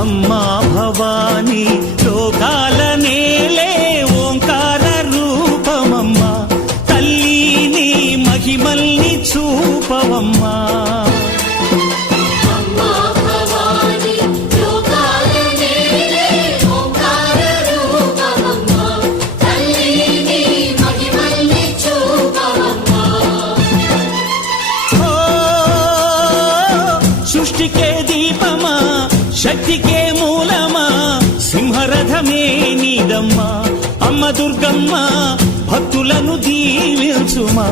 అమ్మా భవానీ లోకాల నేలే ఓంకార రూపమమ్మా తల్లి మహిమల్ని చూపవమ్మా సృష్టికే దీపమా శక్తికే మూలమా సింహరథమే నీదమ్మా అమ్మ దుర్గమ్మ భక్తులను దీవించుమా